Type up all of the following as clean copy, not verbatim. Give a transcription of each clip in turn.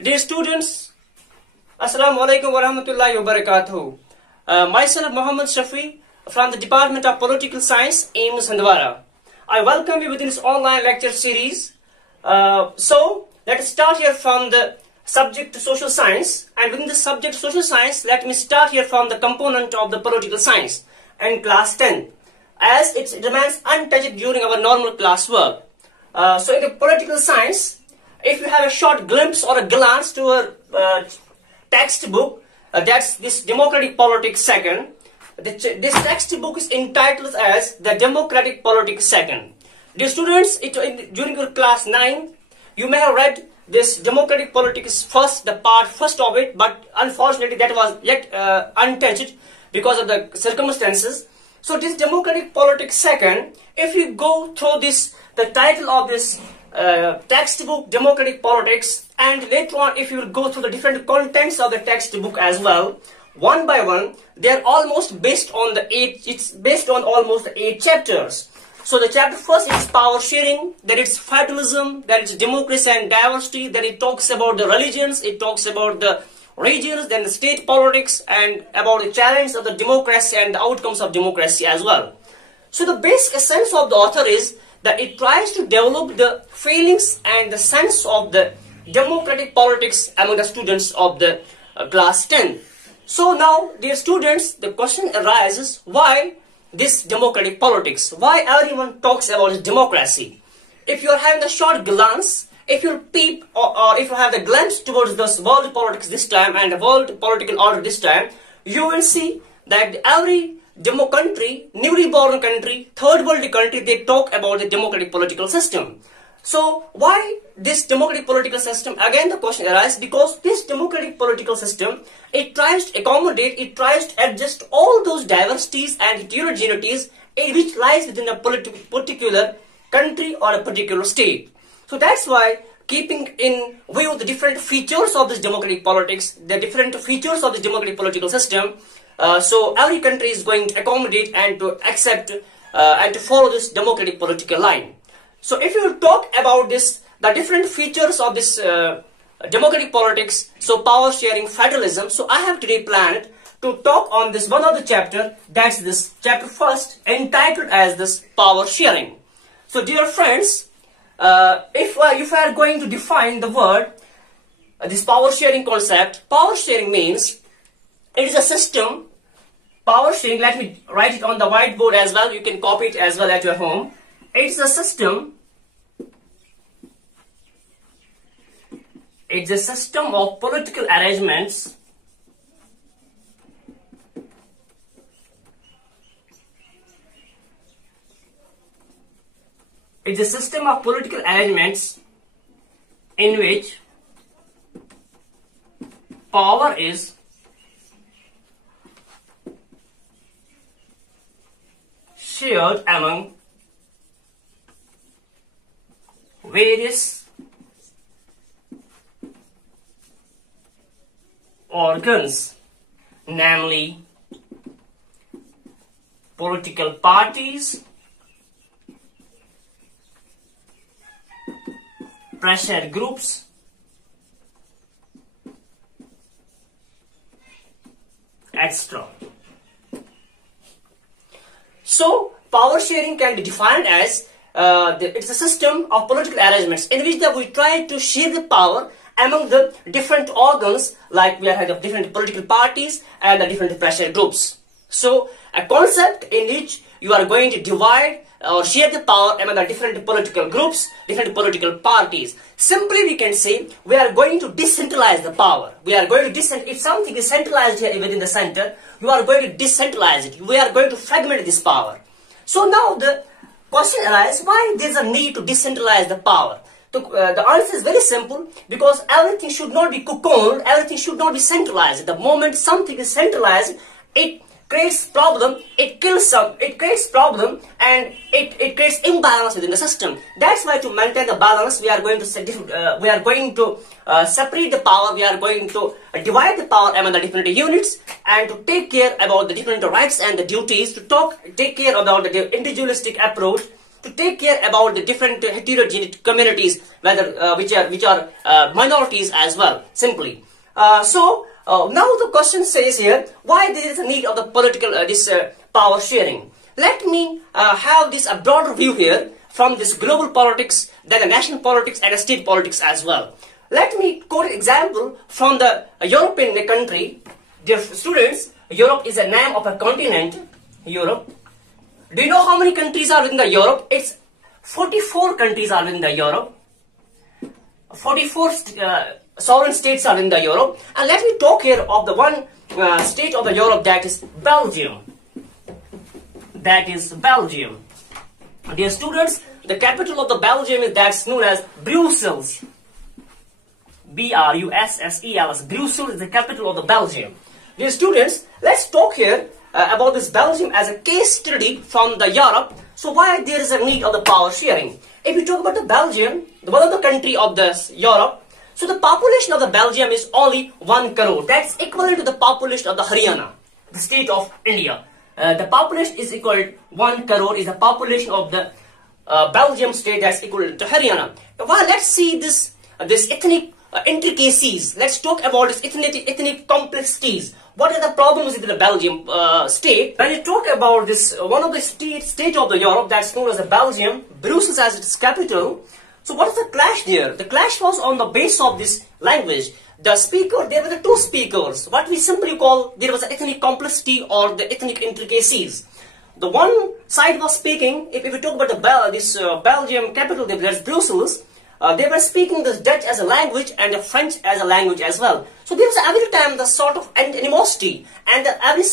Dear students, Assalamu alaikum wa rahmatullahi wa barakatuh. Myself Mr Shafi from the Department of Political Science, AIIMS-HANDWARA. I welcome you within this online lecture series. So, let us start here from the subject social science, and within the subject social science, let me start here from the component of the political science and class 10, as it remains untouched during our normal class work. So, in the political science, if you have a short glimpse or a glance to a textbook, that's this Democratic Politics Second. This textbook is entitled as the Democratic Politics Second. Dear students, during your class 9, you may have read this Democratic Politics First, the part first of it, but unfortunately that was yet untouched because of the circumstances. So this Democratic Politics Second, if you go through this, the title of this textbook, Democratic Politics, and later on if you will go through the different contents of the textbook as well, one by one, they are almost based on it's based on almost 8 chapters. So the chapter first is power sharing, then it's federalism, then it's democracy and diversity, then it talks about the religions, it talks about the regions, then the state politics, and about the challenge of the democracy and the outcomes of democracy as well. So the basic essence of the author is that it tries to develop the feelings and the sense of the democratic politics among the students of the class 10. So now, dear students, the question arises, why this democratic politics? Why everyone talks about democracy? If you are having a short glance, if you peep or if you have the glance towards this world politics this time and the world political order this time, you will see that every country, newly born country, third world country, they talk about the democratic political system. So why this democratic political system? Again the question arises because this democratic political system, it tries to accommodate, it tries to adjust all those diversities and heterogeneities which lies within a particular country or a particular state. So that's why, keeping in view the different features of this democratic politics, the different features of this democratic political system, so every country is going to accommodate and to accept and to follow this democratic political line. So if you talk about this, the different features of this democratic politics, so power sharing, federalism, so I have today planned to talk on this one of the chapter, that's this chapter first, entitled as this power sharing. So dear friends, if I are going to define the word, this power sharing concept, power sharing means it is a system. Power sharing, let me write it on the whiteboard as well, you can copy it as well at your home. It's a system, of political arrangements in which power is shared among various organs, namely political parties, pressure groups, etc. So, power sharing can be defined as it's a system of political arrangements in which we try to share the power among the different organs, like we have different political parties and the different pressure groups. So, a concept in which you are going to divide or share the power among the different political groups, different political parties. Simply we can say we are going to decentralize the power. We are going to if something is centralized here within the center, you are going to decentralize it. We are going to fragment this power. So now the question arises, why there is a need to decentralize the power? The answer is very simple, because everything should not be cocooned, everything should not be centralized. The moment something is centralized, it creates problem, it creates problem, and it creates imbalance within the system. That's why, to maintain the balance, we are going to separate the power, we are going to divide the power among the different units, and to take care about the different rights and the duties, to take care about the individualistic approach, to take care about the different heterogeneous communities, whether which are minorities as well, simply. Now the question says here, why there is a need of the political power sharing. Let me have this a broader view here from this global politics, then the national politics and the state politics as well. Let me quote an example from the European country. Dear students, Europe is a name of a continent, Europe. Do you know how many countries are within the Europe? It's 44 countries are within the Europe. 44 sovereign states are in the Europe. And let me talk here of the one state of the Europe, that is Belgium. That is Belgium. Dear students, the capital of the Belgium is that's known as Brussels. B-R-U-S-S-E-L-S. Brussels is the capital of the Belgium. Dear students, let's talk here about this Belgium as a case study from the Europe. So why there is a need of the power sharing? If we talk about the Belgium, one of the country of this Europe, so the population of the Belgium is only 1 crore. That's equivalent to the population of the Haryana, the state of India. The population is equal to 1 crore is the population of the Belgium state, that's equivalent to Haryana. Well, let's see this ethnic intricacies. Let's talk about this ethnic complexities. What are the problems in the Belgium state? When you talk about this, one of the state of the Europe that's known as the Belgium, Brussels as its capital. So what is the clash there? The clash was on the base of this language. The speaker, there were the two speakers. What we simply call, there was an ethnic complexity or the ethnic intricacies. The one side was speaking, if we talk about the Belgium capital, there's Brussels. They were speaking this Dutch as a language and the French as a language as well. So there was every time the sort of animosity, and every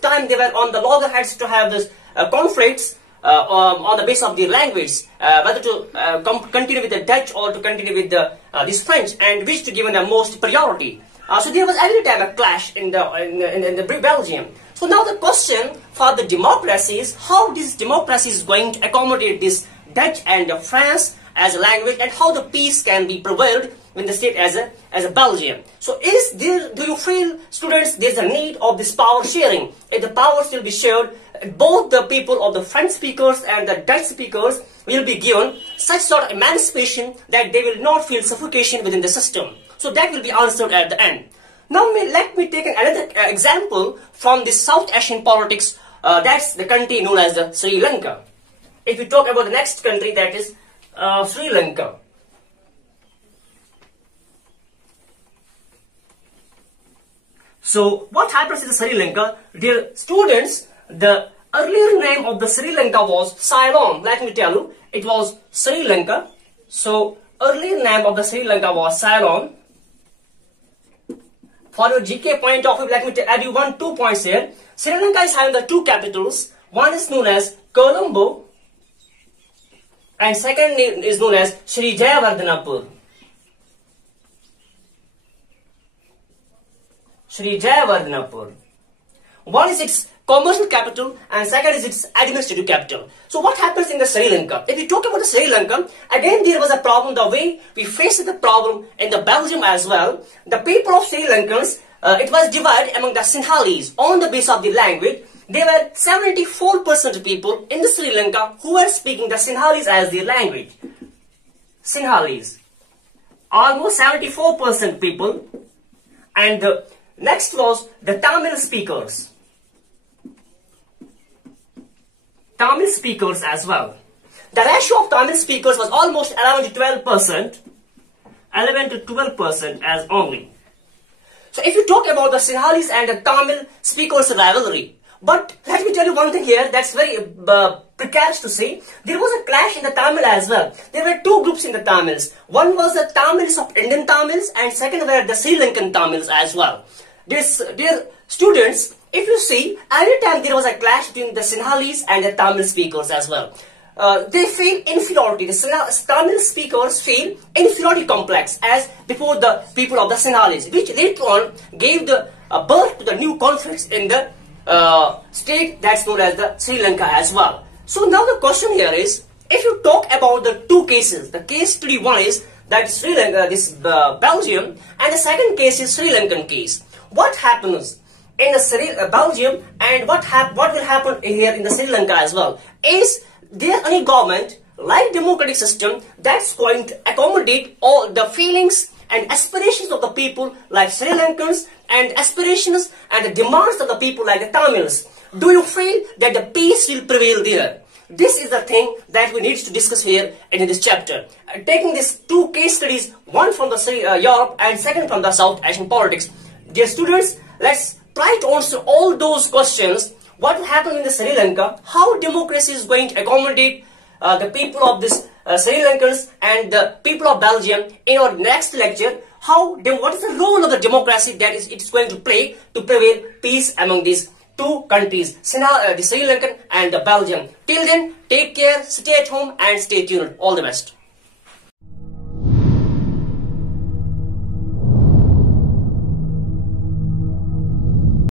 time they were on the loggerheads to have this conflicts on the basis of the language, whether to continue with the Dutch or to continue with this French, and which to give the most priority. So there was every time a clash in the Belgium. So now the question for the democracy is how this democracy is going to accommodate this Dutch and France as a language, and how the peace can be prevailed in the state as a Belgium. So do you feel, students, there's a need of this power sharing? If the powers will be shared, both the people of the French speakers and the Dutch speakers will be given such sort of emancipation that they will not feel suffocation within the system. So that will be answered at the end. Now let me take another example from the South Asian politics. That's the country known as the Sri Lanka. If we talk about the next country, that is Sri Lanka. So what happens in Sri Lanka? Dear students, the earlier name of the Sri Lanka was Ceylon. Let me tell you, it was Sri Lanka. So earlier name of the Sri Lanka was Ceylon. For your GK point of view, let me add you 2 points here. Sri Lanka is having the two capitals. One is known as Colombo, and second is known as Sri Jayawardhanapur. Sri Jayawardhanapur. One is its commercial capital and second is its administrative capital. So what happens in the Sri Lanka? If we talk about the Sri Lanka, again there was a problem the way we faced the problem in the Belgium as well. The people of Sri Lankans, it was divided among the Sinhalese on the basis of the language. There were 74% people in the Sri Lanka who were speaking the Sinhalese as their language. Sinhalese. Almost 74% people. And the next was the Tamil speakers. Tamil speakers as well. The ratio of Tamil speakers was almost 11 to 12%. 11 to 12% as only. So if you talk about the Sinhalese and the Tamil speakers rivalry, but let me tell you one thing here that's very precarious to say. There was a clash in the Tamil as well. There were two groups in the Tamils. One was the Tamils of Indian Tamils and second were the Sri Lankan Tamils as well. Dear students, if you see, every time there was a clash between the Sinhalese and the Tamil speakers as well. They feel inferiority. The Tamil speakers feel inferiority complex as before the people of the Sinhalese, which later on gave the birth to the new conflicts in the state that's known as the Sri Lanka as well. So now the question here is, if you talk about the two cases, the case study one is that Sri Lanka, Belgium, and the second case is Sri Lankan case. What happens in the Belgium and what will happen here in the Sri Lanka as well is there any government like democratic system that's going to accommodate all the feelings and aspirations of the people like Sri Lankans and aspirations and the demands of the people like the Tamils? Do you feel that the peace will prevail there? This is the thing that we need to discuss here in this chapter. Taking these two case studies, one from the Europe and second from the South Asian politics. Dear students, let's try to answer all those questions. What will happen in the Sri Lanka? How democracy is going to accommodate the people of this Sri Lankans and the people of Belgium in our next lecture. What is the role of the democracy that it's going to play to prevail peace among these two countries, the Sri Lankan and the Belgium. Till then, take care, stay at home and stay tuned. All the best.